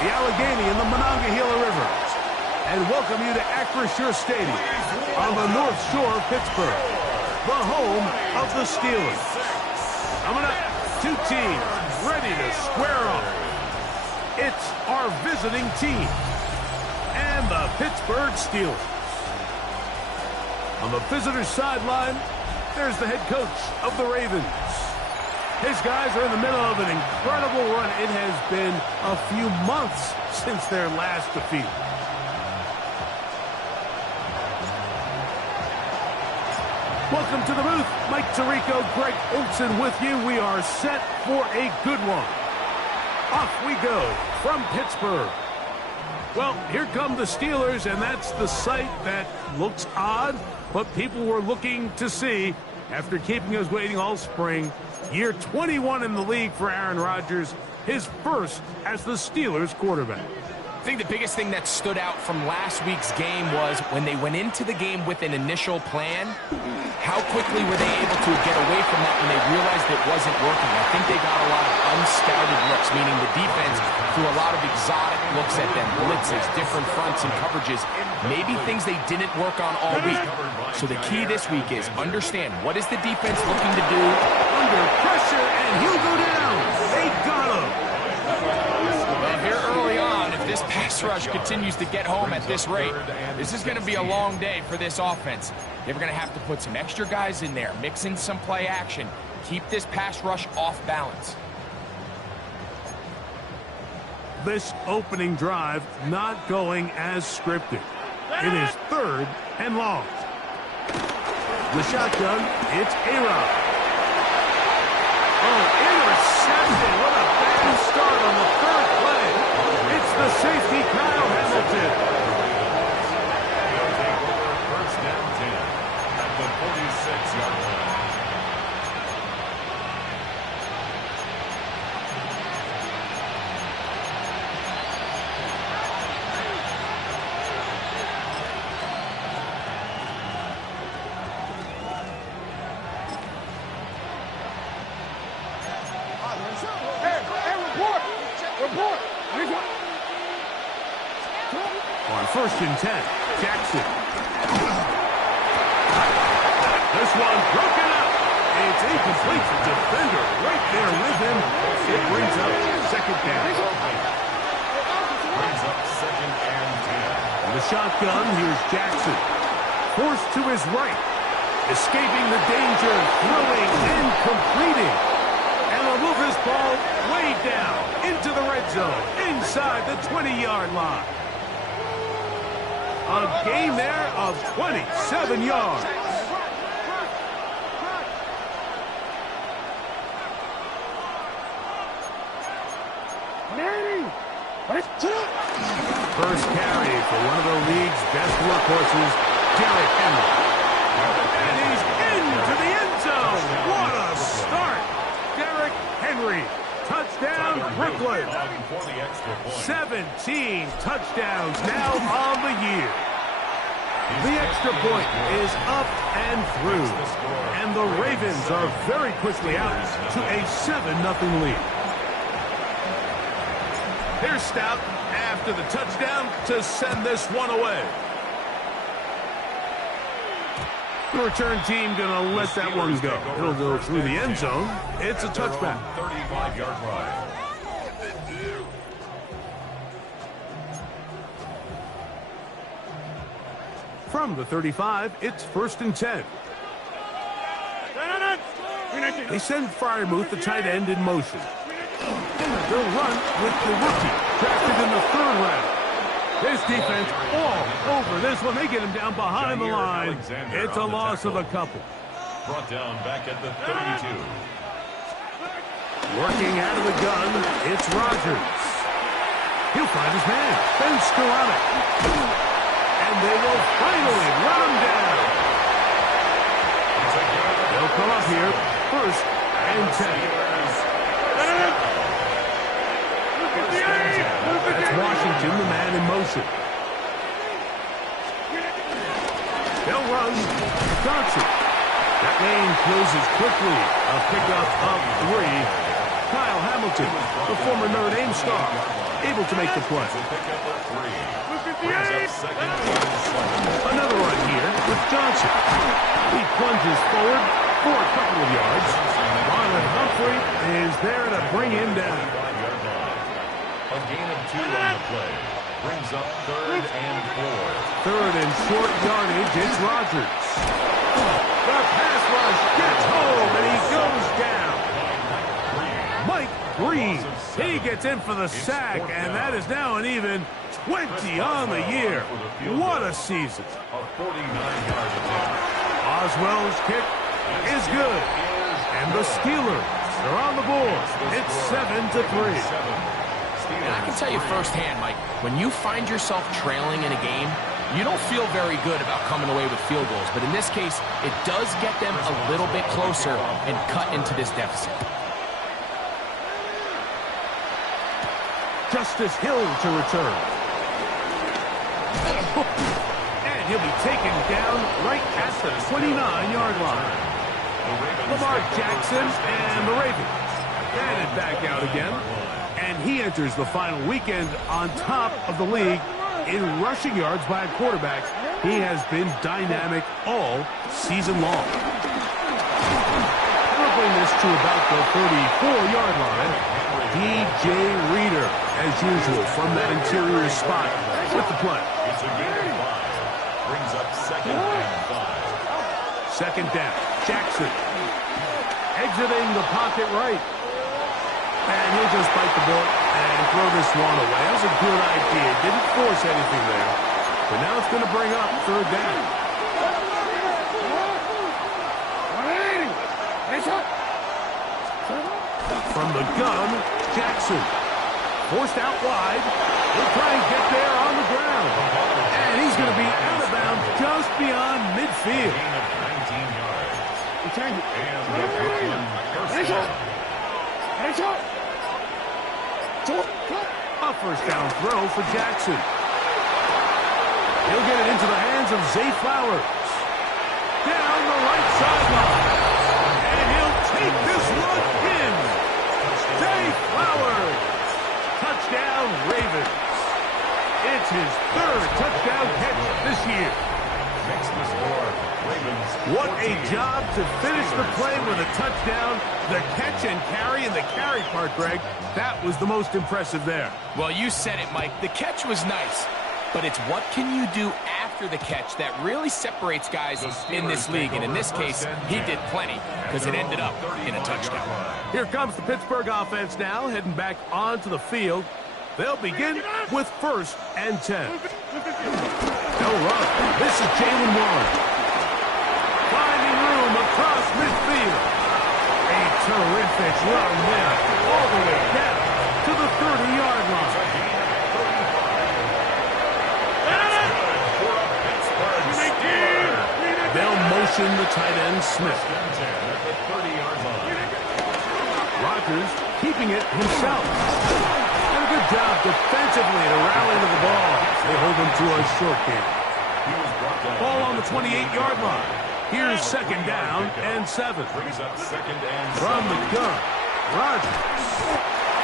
the Allegheny and the Monongahela Rivers, and welcome you to Acrisure Stadium on the North Shore of Pittsburgh, the home of the Steelers. Coming up, two teams ready to square off. It's our visiting team and the Pittsburgh Steelers. On the visitor's sideline, there's the head coach of the Ravens. His guys are in the middle of an incredible run. It has been a few months since their last defeat. Welcome to the booth. Mike Tirico, Greg Olsen with you. We are set for a good one. Off we go from Pittsburgh. Well, here come the Steelers, and that's the sight that looks odd, but people were looking to see after keeping us waiting all spring. Year 21 in the league for Aaron Rodgers, his first as the Steelers quarterback. I think the biggest thing that stood out from last week's game was when they went into the game with an initial plan, how quickly were they able to get away from that when they realized it wasn't working. I think they got a lot of unscouted looks, meaning the defense threw a lot of exotic looks at them, blitzes, different fronts and coverages, maybe things they didn't work on all week. So the key this week is understand what is the defense looking to do. Under pressure, and he'll go down. They got him. Well, here early on, if this pass rush continues to get home at this rate, this is going to be a long day for this offense. They're going to have to put some extra guys in there, mix in some play action, keep this pass rush off balance. This opening drive not going as scripted. It is 3rd and long. The shotgun, it's A-Rod. Oh, intercepted. What a bad start on the 3rd play. It's the safety, Kyle Hamilton. They'll take over 1st down 10 at the 46-yard line. On 1st and 10, Jackson. This one broken up. It's incomplete. The defender right there with him. It brings up 2nd down. Brings up 2nd and 10. On the shotgun, here's Jackson. Forced to his right. Escaping the danger, throwing and completing. And will move his ball way down into the red zone, inside the 20-yard line. A gain there of 27 yards. First carry for one of the league's best workhorses, Derrick Henry. And he's into the end zone. What a start. Derrick Henry. Touchdown, Brooklyn. 17 touchdowns now on the year. The extra point is up and through. And the Ravens are very quickly out to a 7-0 lead. Here's Stout after the touchdown to send this one away. The return team going to let that one go. It'll go through the end zone. It's a touchback. 35-yard line. From the 35, it's 1st and 10. They send Freiermuth, the tight end, in motion. They'll run with the rookie, drafted in the 3rd round. His defense all over this one. They get him down behind the line. It's a loss of a couple. Brought down back at the 32. Working out of the gun, it's Rodgers. He'll find his man, Ben Skowronek. And they will finally run him down. They'll come up here, 1st and 10. That's Washington, the man in motion. They'll run. Johnson. That lane closes quickly. A pickup of 3. Kyle Hamilton, the former Notre Dame star, able to make the play. Another run here with Johnson. He plunges forward for a couple of yards. Marlon Humphrey is there to bring him down. A gain of 2 on the play. Brings up 3rd and 4. Third and short yardage, it's Rodgers. The pass rush gets home, and he goes down. Mike Green, he gets in for the sack, and that is now an even 20 on the year. What a season. A 49-yard attempt. Oswell's kick is good, and the Steelers are on the board. It's 7-3. And I can tell you firsthand, Mike, when you find yourself trailing in a game, you don't feel very good about coming away with field goals. But in this case, it does get them a little bit closer and cut into this deficit. Justice Hill to return. And he'll be taken down right at the 29-yard line. Lamar Jackson and the Ravens batted back out again. And he enters the final weekend on top of the league in rushing yards by a quarterback. He has been dynamic all season long. Dribbling this to about the 34-yard line. DJ Reader, as usual, from that interior spot with the play. It's a gain of 5. Brings up 2nd and 5. Second down. Jackson exiting the pocket right. And he'll just bite the bullet and throw this one away. That was a good idea. Didn't force anything there. But now it's going to bring up 3rd down. From the gun, Jackson. Forced out wide. He'll try and get there on the ground. And he's going to be out of bounds just beyond midfield. Gain of 19 yards. Return it. And the Brooklyn first down. A first down throw for Jackson. He'll get it into the hands of Zay Flowers. Down the right sideline. And he'll take this one in. Zay Flowers. Touchdown, Ravens. It's his 3rd touchdown catch this year. Makes the score. Ravens. What a job to finish the play with a touchdown. The catch and carry, and the carry part, Greg, that was the most impressive there. Well, you said it, Mike. The catch was nice, but it's what can you do after the catch that really separates guys in this league. And in this case, he did plenty because it ended up in a touchdown. Here comes the Pittsburgh offense now, heading back onto the field. They'll begin with 1st and 10. They'll run. This is Jalen Warren. Finding room across midfield. A terrific run there, all the way down to the 30-yard line. They'll motion the tight end Smith. Rodgers keeping it himself. And a good job defensively to rally to the ball. They hold him to a short game. Ball on the 28-yard line. Here's 2nd down and 7. From the gun, Rodgers.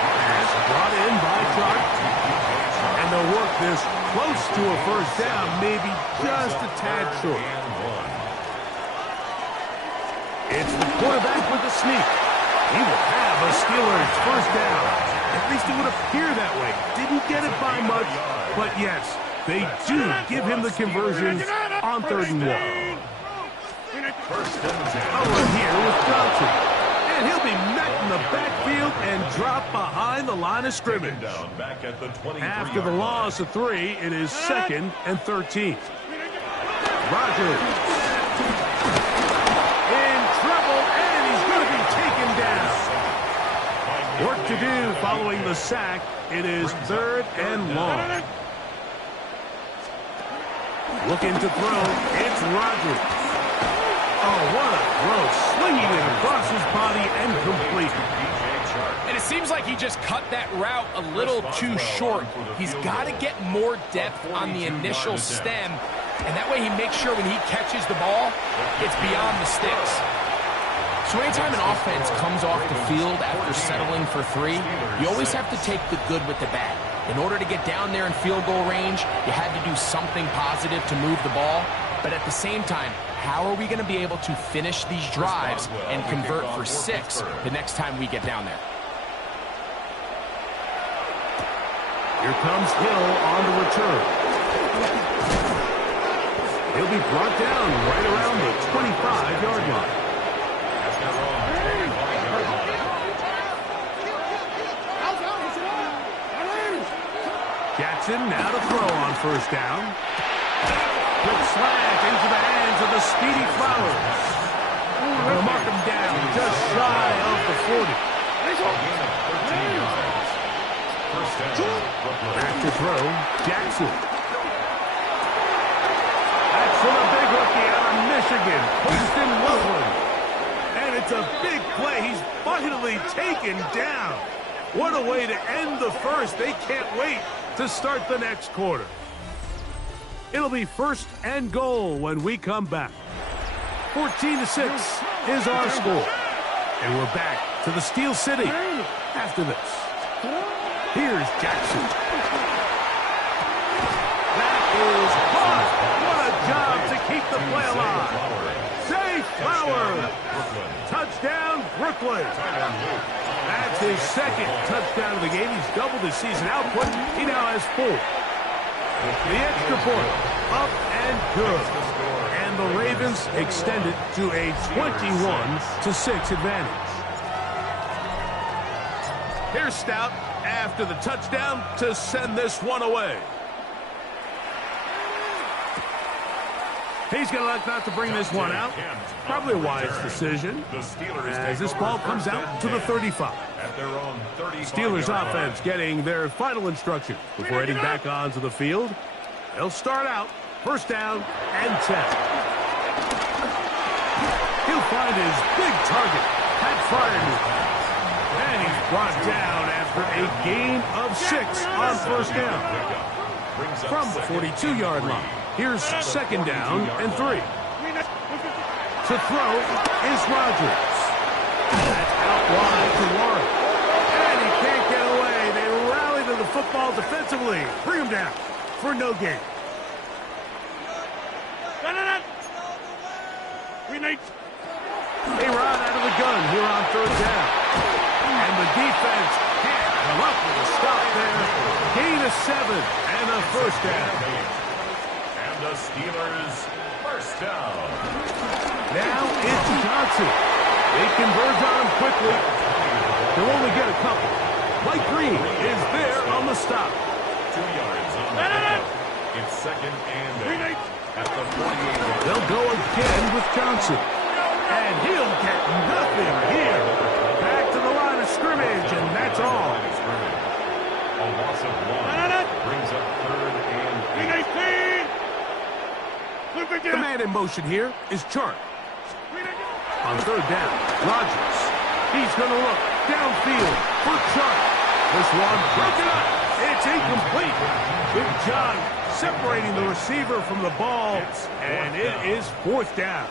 Pass brought in by Clark. And they'll work this close to a first down, maybe just a tad short. It's the quarterback with the sneak. He will have a Steelers first down. At least it would appear that way. Didn't get it by much, but yes, they do give him the conversion on 3rd and 1. Over here with Johnson. And he'll be met in the backfield and dropped behind the line of scrimmage. After the loss of 3, it is 2nd and 13. Rodgers in trouble, and he's going to be taken down. Work to do following the sack. It is 3rd and long. Looking to throw. It's Rodgers. Oh, what a throw. Swinging it across his body and complete. And it seems like he just cut that route a little too short. He's got to get more depth on the initial stem, and that way he makes sure when he catches the ball, it's beyond the sticks. So anytime an offense comes off the field after settling for 3, you always have to take the good with the bad. In order to get down there in field goal range, you had to do something positive to move the ball. But at the same time, how are we going to be able to finish these drives and convert for 6 the next time we get down there? Here comes Hill on the return. He'll be brought down right around the 25-yard line. Jackson now to throw on first down. Quick slant into the hands of the speedy Flowers. They'll mark him down just shy of the 40. Back to throw, Jackson. That's from a big rookie out of Michigan, Poston Loveland. And it's a big play. He's finally taken down. What a way to end the first. They can't wait to start the next quarter. It'll be 1st and goal when we come back. 14-6 is our score. And we're back to the Steel City after this. Here's Jackson. That is caught. What a job to keep the play alive. Zay Flowers. Touchdown, Brooklyn. That's his 2nd touchdown of the game. He's doubled his season output. He now has 4. The extra point, up and good. And the Ravens extend it to a 21-6 advantage. Here's Stout after the touchdown to send this one away. He's going to elect not to bring this one out. Probably a wise decision as this ball comes out to the 35. Steelers offense getting their final instruction before heading back onto the field. They'll start out 1st down and 10. He'll find his big target, Pat Freiermuth. And he's brought down after a gain of 6 on 1st down. From the 42-yard line, here's 2nd down and 3. To throw is Rodgers. That's out wide to Warren. And he can't get away. They rally to the football defensively. Bring him down for no gain. A-Rod out of the gun here on 3rd down. And the defense can't come up with a stop there. Gain of 7 and a 1st down. And the Steelers 1st down. Now it's Johnson. They converge on him quickly. They'll only get a couple. Mike Green is there on the stop. 2 yards on the pickup. It's 2nd and 8 at the 48. They'll go again with Johnson. And he'll get nothing here. Back to the line of scrimmage, and that's all. A loss of 1 brings up 3rd and 8. The man in motion here is Chark. On 3rd down, Rodgers. He's going to look downfield for Chark. This one broken up. It's incomplete. Big John separating the receiver from the ball, and it is 4th down.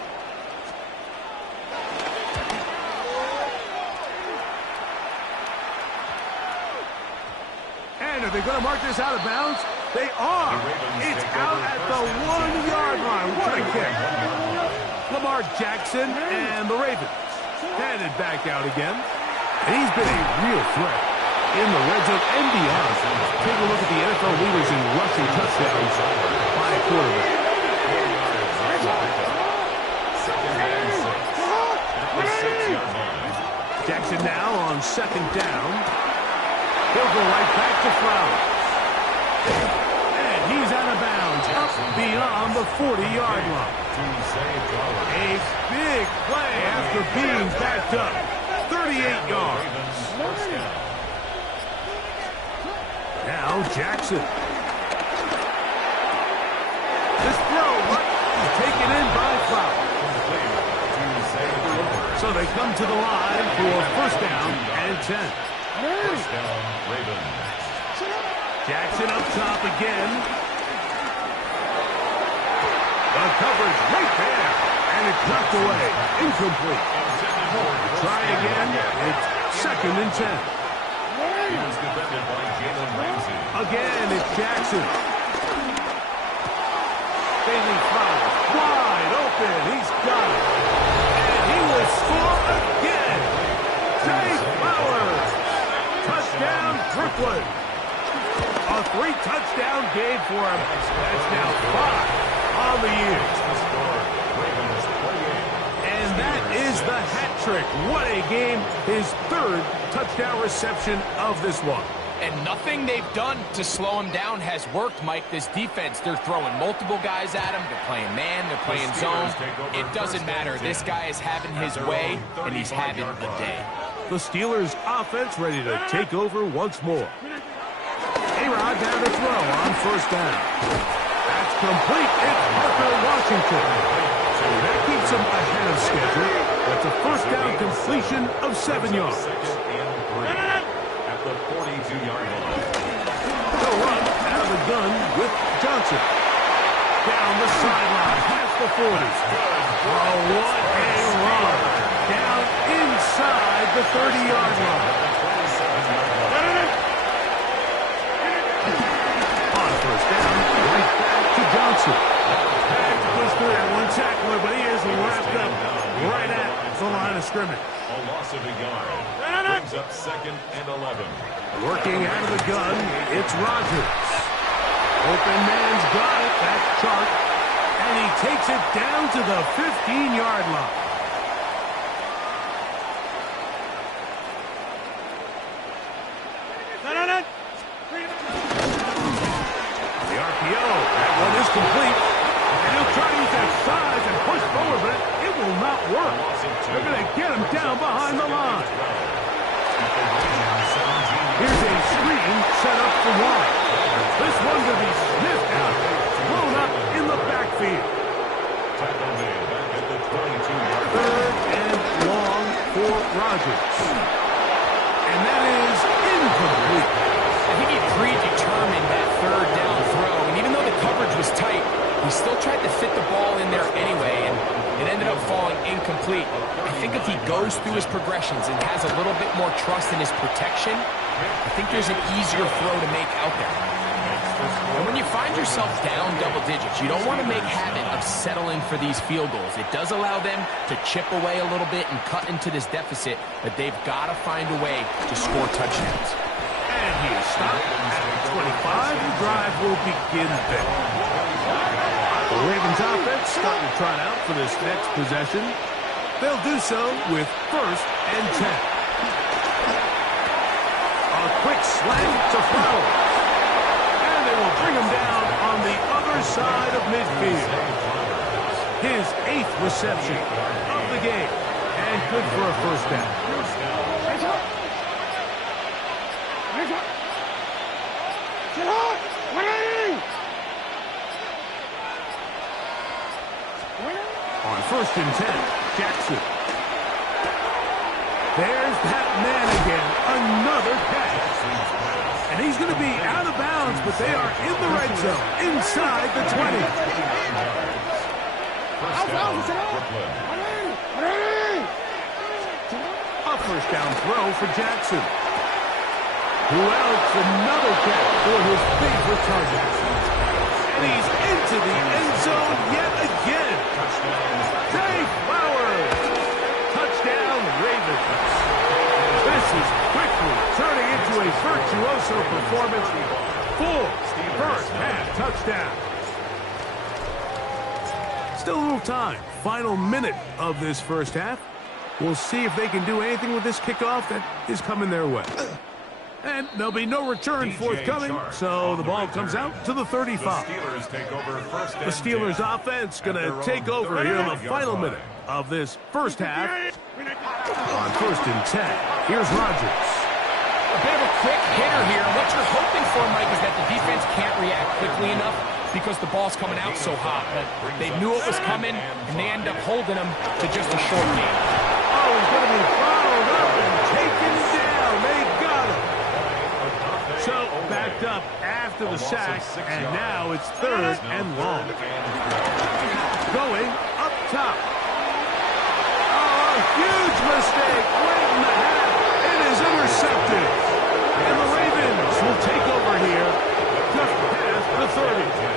And are they going to mark this out of bounds? They are. It's out at the 1-yard line. What a kick. Lamar Jackson and the Ravens headed back out again. And he's been a real threat in the red zone and beyond. Take a look at the NFL leaders in rushing touchdowns by a quarterback. Jackson now on 2nd down. He'll go right back to Flowers. And he's out of bounds up beyond the 40-yard line. A big play after being backed up. 38 yards. Now Jackson. This throw is taken in by Flowers. So they come to the line for 1st down and 10. 1st down, Ravens. Jackson up top again. The coverage right there. And it's knocked away. Incomplete. Try again. It's 2nd and 10. He was defended by Jalen Ramsey. Again, it's Jackson. Bailey Flowers wide open. He's got it. And he will score again. Zay Flowers. Touchdown, Brooklyn. A 3-touchdown game for him. That's now 5 on the year. And that is the hat trick. What a game. His 3rd touchdown reception of this one. And nothing they've done to slow him down has worked, Mike. This defense, they're throwing multiple guys at him. They're playing man, they're playing zone. It doesn't matter. This guy is having his way, and he's having the day. The Steelers offense ready to take over once more. A-Rod down to throw on 1st down. That's complete. It's Parker Washington. That keeps him ahead of schedule. That's a 1st down completion of 7 yards. At the 42-yard line. The run out of the gun with Johnson. Down the sideline, past the 40. Oh, what a run. Down inside the 30-yard line. On 1st down, right back to Johnson. Had to push through that one tackler, but he is wrapped up right at the line of scrimmage. A loss of a yard. Brings up 2nd and 11. Working out of the gun, it's Rodgers. Open man's got it, that's Chark. And he takes it down to the 15-yard line. The RPO, that one is complete. And he'll try to use that size and push forward, but it will not work. They're going to get him down behind the line. Here's a screen set up for one. This one to be sniffed out. Blown up in the backfield. Tackle made back at the 22-yard line. 3rd and long for Rodgers. And that is incomplete. I think he predetermined that 3rd down throw, and even though the coverage was tight, he still tried to fit the ball in there anyway, and it ended up falling incomplete. I think if he goes through his progressions and has a little bit more trust in his protection, I think there's an easier throw to make out there. And when you find yourself down double digits, you don't want to make habit of settling for these field goals. It does allow them to chip away a little bit and cut into this deficit, but they've got to find a way to score touchdowns. And he is stopped at the 25. The drive will begin there. The Ravens offense starting to trot out for this next possession. They'll do so with 1st and 10. A quick slant to Flowers. And they will bring him down on the other side of midfield. His 8th reception of the game. And good for a 1st down. On 1st and 10, Jackson. There's that man again. Another catch. And he's going to be out of bounds, but they are in the red zone, inside the 20. First down, Brooklyn. A 1st down throw for Jackson. Who else? Another catch for his favorite target. And he's into the end zone yet again. Zay Flowers. Touchdown, Ravens. This is quickly turning into a virtuoso performance. 4 first-half touchdowns. Still a little time. Final minute of this 1st half. We'll see if they can do anything with this kickoff that is coming their way. And there'll be no return forthcoming, so the ball comes out to the 35. The Steelers offense going to take over here in the final minute of this 1st half. On 1st and 10, here's Rodgers. A bit of a quick hitter here. What you're hoping for, Mike, is that the defense can't react quickly enough because the ball's coming out so hot. But they knew it was coming, and they end up holding them to just a short game. Oh, he's going to be followed up and taken down. They got him. So, backed up after the sack, and now it's 3rd and long. Going up top. Oh, Huge mistake late in the half. It is intercepted. And the Ravens will take over here just past the 30.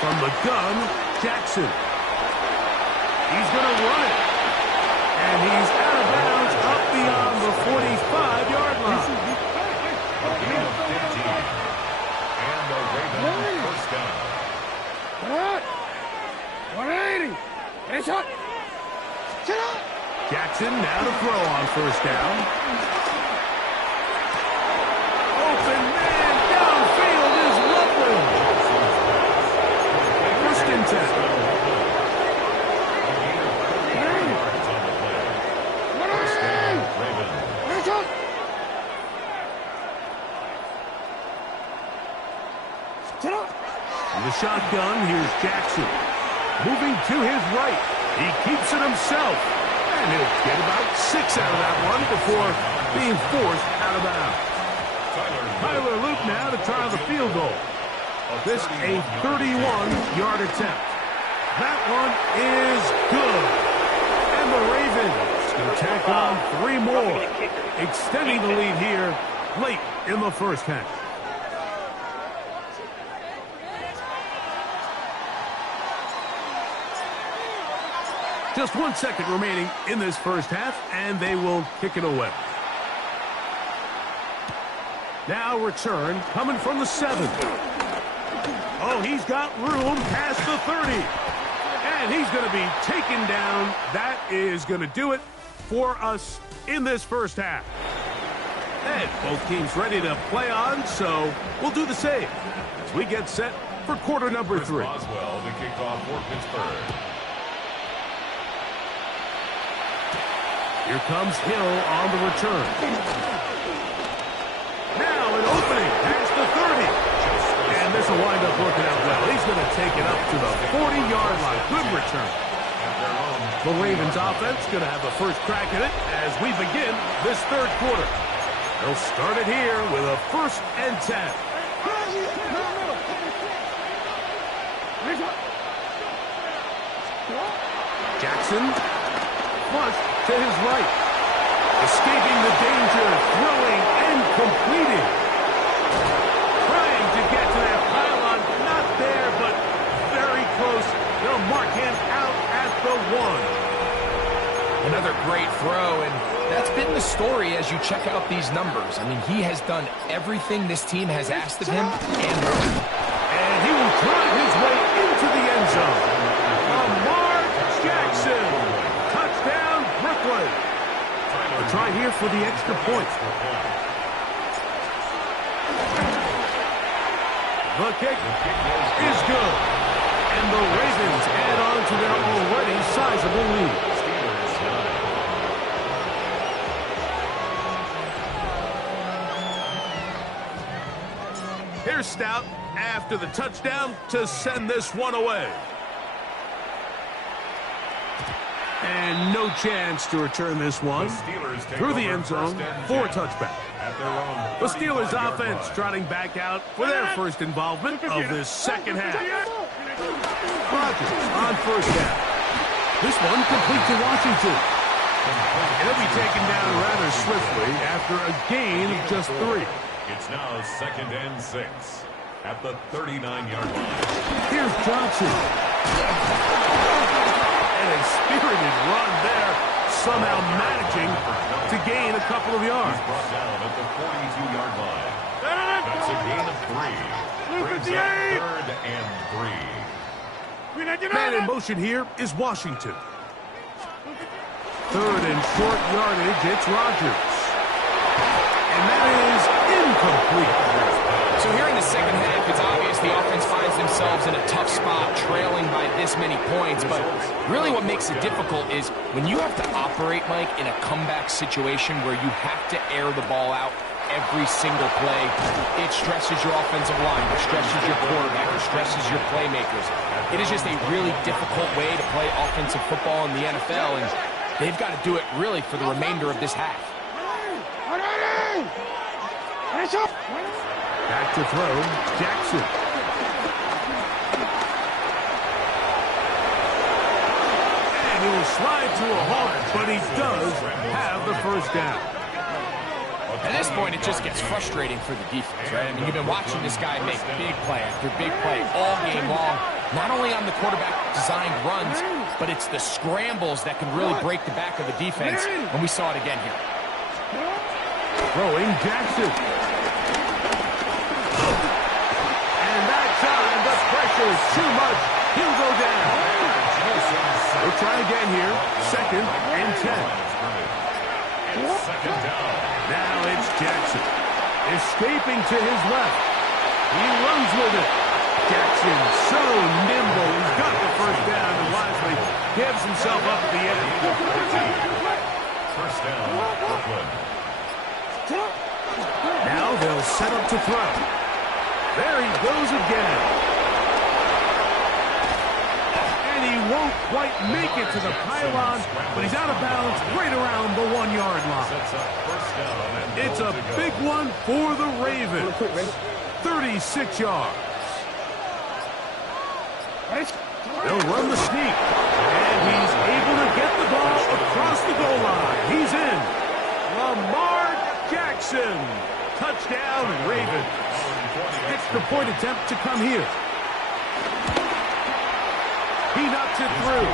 From the gun, Jackson. He's going to run it. And he's out of bounds up beyond the 45-yard line. And the Ravens first down. Jackson now to throw on first down. Open man downfield is lovely. First and 10. In the shotgun, here's Jackson. Moving to his right. He keeps it himself. And he'll get about 6 out of that one before being forced out of bounds. Tyler Luke now to try the field goal. This a 31-yard attempt. That one is good. And the Ravens can tack on 3 more, extending the lead here late in the first half. Just 1 second remaining in this first half, and they will kick it away. Now return coming from the 7. Oh, he's got room past the 30. And he's going to be taken down. That is going to do it for us in this first half. And both teams ready to play on, so we'll do the same as we get set for quarter number 3. Boswell to kick off for Pittsburgh. Here comes Hill on the return. Now an opening past the 30. And this will wind up working out well. He's going to take it up to the 40-yard line. Good return. The Ravens offense going to have the first crack at it as we begin this third quarter. They'll start it here with a 1st and 10. Jackson flush to his right. Escaping the danger, throwing and completing. Trying to get to that pylon. Not there, but very close. They'll mark him out at the 1. Another great throw, and that's been the story as you check out these numbers. I mean, he has done everything this team has asked of him and more. And he will drive his way into the end zone. Lamar Jackson. Touchdown, Brooklyn. A try here for the extra point. The kick is good. And the Ravens add on to their already sizable lead. Here's Stout after the touchdown to send this one away. And no chance to return this one through the end zone for a touchback. The Steelers offense trotting back out for their first involvement of this second half. Rodgers on first down. This one complete to Washington. He'll be taken down rather swiftly after a gain of just 3. It's now 2nd and 6 at the 39-yard line. Here's Johnson. And a spirited run there, somehow managing to gain a couple of yards. He's brought down at the 42-yard line. That's a gain of 3. Brings up 3rd and 3. Man in motion here is Washington. 3rd and short yardage, it's Rodgers. And that is incomplete. So here in the second half, it's obvious the offense finds themselves in a tough spot, trailing by this many points. But really what makes it difficult is when you have to operate, Mike, in a comeback situation where you have to air the ball out every single play, it stresses your offensive line, it stresses your quarterback, it stresses your playmakers. It is just a really difficult way to play offensive football in the NFL, and they've got to do it really for the remainder of this half. Back to throw, Jackson. And he will slide to a halt, but he does have the first down. At this point, it just gets frustrating for the defense, right? I mean, you've been watching this guy make big play after big play all game long, not only on the quarterback-designed runs, but it's the scrambles that can really break the back of the defense, and we saw it again here. Throwing Jackson. And that time, the pressure is too much. He'll go down. We'll try again here. 2nd and 10. Second down. Now it's Jackson. Escaping to his left. He runs with it. Jackson, so nimble. He's got the first down and wisely gives himself up at the end. First down, Brooklyn. Now they'll set up to throw. There he goes again. And he won't quite make it to the pylon, but he's out of bounds right around the 1-yard line. It's a big one for the Ravens. 36 yards. They'll run the sneak. And he's able to get the ball across the goal line. He's in. Lamar Jackson. Touchdown, Ravens. Extra point attempt to come here. He knocks it through.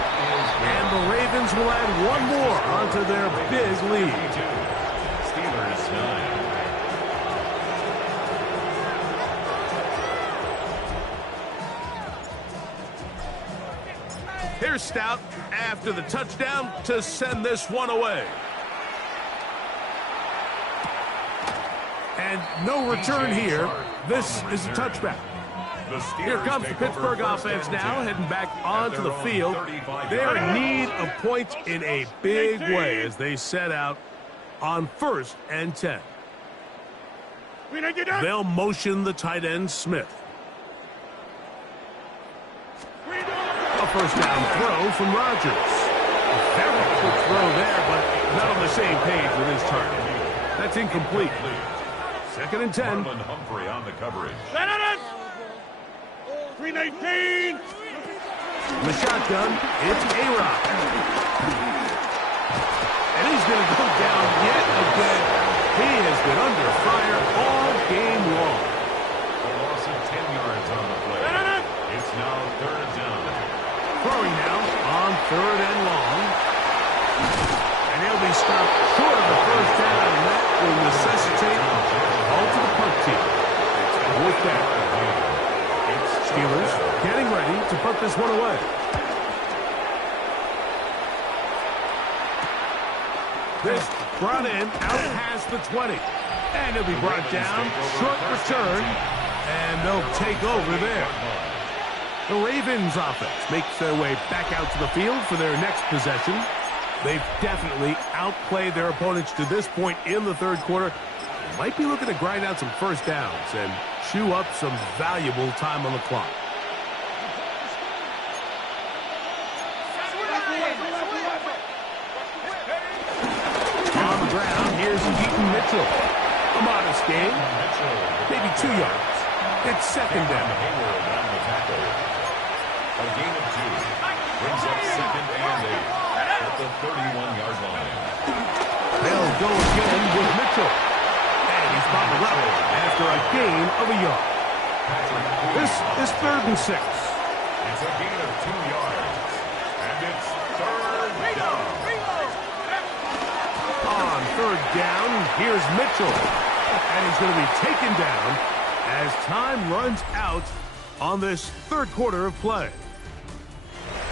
And the Ravens will add one more onto their big lead. Steelers 9. Here's Stout after the touchdown to send this one away. And no return here. This is a touchback. Here comes the Pittsburgh offense now, heading back onto the field. They're in need of points in a big way as they set out on 1st and 10. They'll motion the tight end, Smith. A first down throw from Rodgers. A very quick throw there, but not on the same page with his target. That's incomplete. 2nd and 10. Marlon Humphrey on the coverage. 319. The shotgun, it's A-Rod. And he's going to go down yet again. He has been under fire all game long. A loss of 10 yards on the play. It's now 3rd down. Throwing now on 3rd and long. And he'll be stopped short of the first down, and that will necessitate a call to the punt team. It's 4th down. Steelers getting ready to put this one away. This brought in out past the 20. And he'll be brought down. Short return. And they'll take over there. The Ravens offense makes their way back out to the field for their next possession. They've definitely outplayed their opponents to this point in the 3rd quarter. Might be looking to grind out some first downs and chew up some valuable time on the clock. On the ground, here's Keaton Mitchell. A modest gain, maybe 2 yards. It's 2nd down. A gain of 2 brings up 2nd and 8 at the 31-yard line. They'll go again with Mitchell. And he's bottled up after a gain of a yard. This is 3rd and 6. It's a gain of 2 yards. And it's 3rd down. On 3rd down, here's Mitchell. And he's going to be taken down as time runs out on this 3rd quarter of play.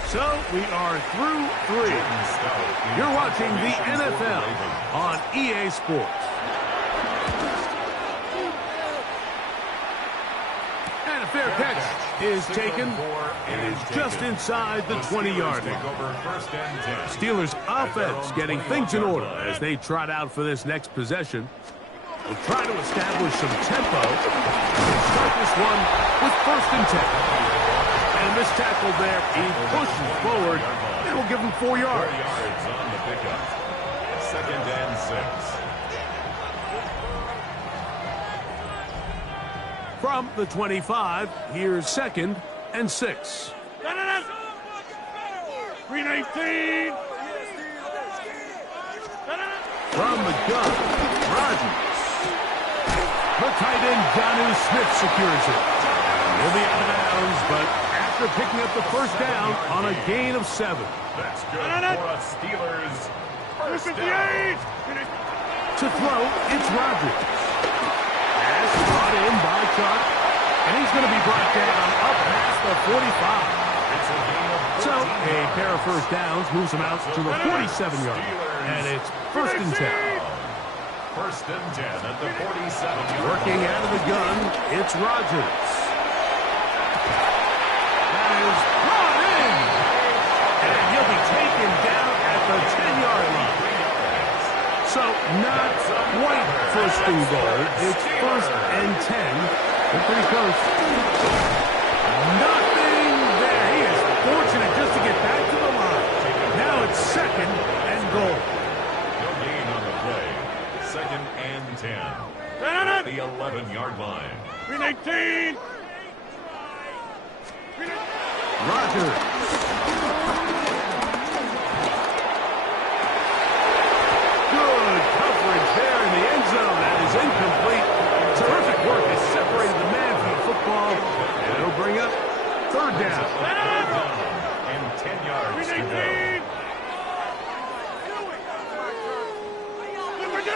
So we are through 3. You're watching the NFL on EA Sports. And a fair catch is taken. It is just inside the 20-yard line. Steelers offense getting things in order as they trot out for this next possession. We'll try to establish some tempo and start this one with 1st and 10. And this tackle there, he pushes forward, and will give him 4 yards. 4 yards on the pickup. 2nd and 6. From the 25, here's 2nd and 6. 319. From the gun, Rodgers. The tight end, Jonnu Smith, secures it. He'll be out of bounds, but after picking up the first down on a gain of 7. That's good for us Steelers. First down. To throw, it's Rodgers. Pass brought in by Chuck, and he's going to be brought down up past the 45. It's a gain of 14. So, a pair of first downs moves him out to the 47-yard line, and it's 1st and 10. 1st and 10 at the 47. Working out of the gun, it's Rodgers. That is brought in, and he'll be taken down at the 10-yard line. So, not quite 1st and goal. It's 1st and 10. They're pretty close. Nothing there. He is fortunate just to get back to the line. Now it's 2nd and goal. No gain on the play. 2nd and 10. At the 11-yard line. 319. Rodgers. Good coverage there in the end zone. That is incomplete. Terrific work has separated the man from the football. And it'll bring up 3rd down. And 10 yards to go.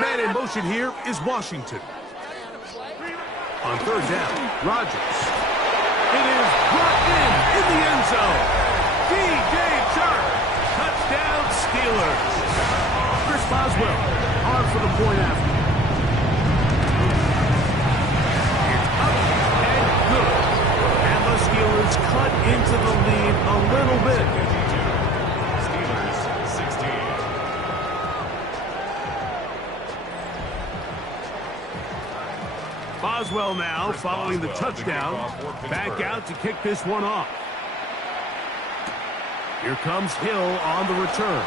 Man in motion here is Washington. On 3rd down, Rodgers. It is brought in the end zone. D.J. Chark. Touchdown Steelers. Chris Boswell on for the point after. It's up and good. And the Steelers cut into the lead a little bit. Steelers 16. Boswell now following the touchdown. Back out to kick this one off. Here comes Hill on the return.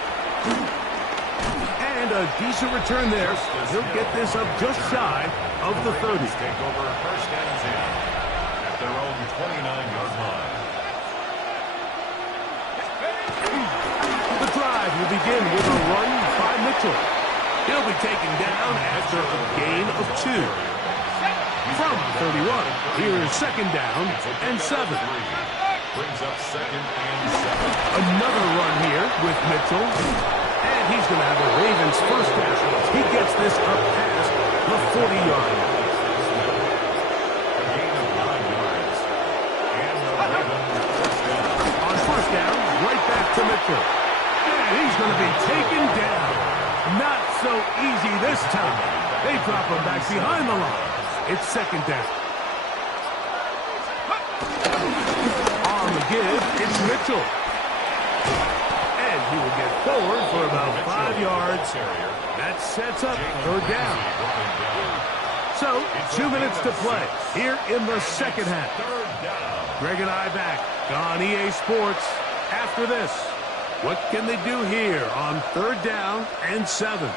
And a decent return there. He'll get this up just shy of the 30. Take over 1st and 10 at their own 29-yard line. The drive will begin with a run by Mitchell. He'll be taken down after a gain of 2. From 31, here's 2nd down and 7. Brings up 2nd and 7. Another run here with Mitchell. And he's going to have the Ravens' first pass. He gets this up past the 40-yard line. A gain of 9 yards. And the Ravens first down. On 1st down, right back to Mitchell. And he's going to be taken down. Not so easy this time. They drop him back behind the line. It's 2nd down. On the give, it's Mitchell. And he will get forward for about 5 yards. That sets up 3rd down. So, 2 minutes to play here in the 2nd half. Greg and I back on EA Sports after this. What can they do here on 3rd down and 7?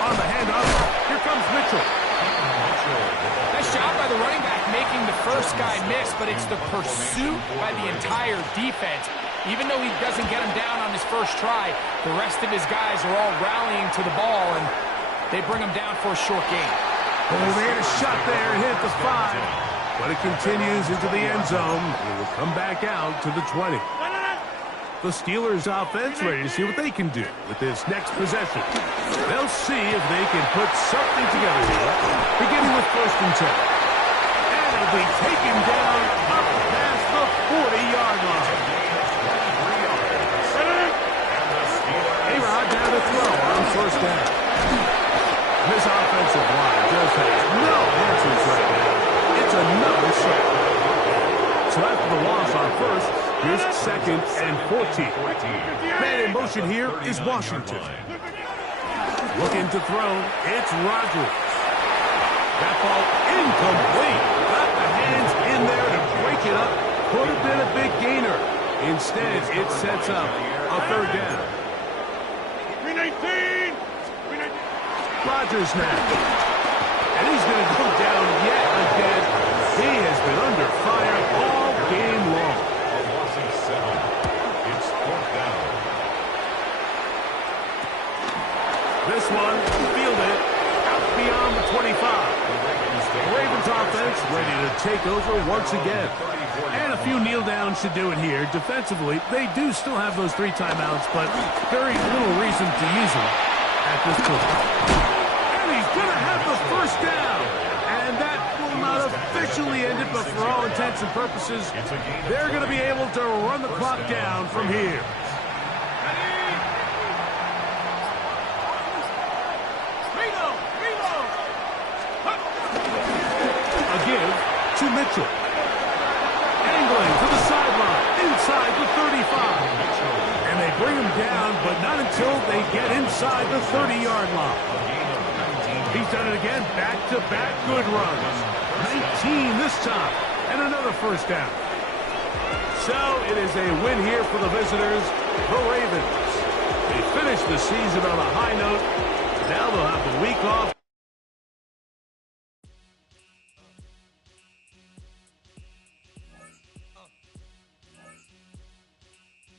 On the handoff, here comes Mitchell. Nice job by the running back making the first guy miss, but it's the pursuit by the entire defense. Even though he doesn't get him down on his first try, the rest of his guys are all rallying to the ball, and they bring him down for a short gain. Oh, they had a shot there, hit the 5. But it continues into the end zone. It will come back out to the 20. The Steelers offense ready to see what they can do with this next possession. They'll see if they can put something together here, beginning with 1st and 10. And it'll be taken down up past the 40-yard line. A-Rod down to throw on 1st down. This offensive line just has no answers right now. It's another sack. So after the loss on 1st, here's 2nd and 14. Man in motion here is Washington. Looking to throw, it's Rodgers. That ball incomplete. Got the hands in there to break it up. Could have been a big gainer. Instead, it sets up a 3rd down. 319. Rodgers now. And he's going to go down Ravens offense ready to take over once again. And a few kneel downs should do it here. Defensively, they do still have those 3 timeouts, but very little reason to use them at this point. And he's going to have the first down. And that will not officially end it, but for all intents and purposes, they're going to be able to run the clock down from here. A give to Mitchell. Angling to the sideline, inside the 35. And they bring him down, but not until they get inside the 30-yard line. He's done it again, back-to-back good runs. 19 this time, and another first down. So it is a win here for the visitors, the Ravens. They finished the season on a high note. Now they'll have the week off.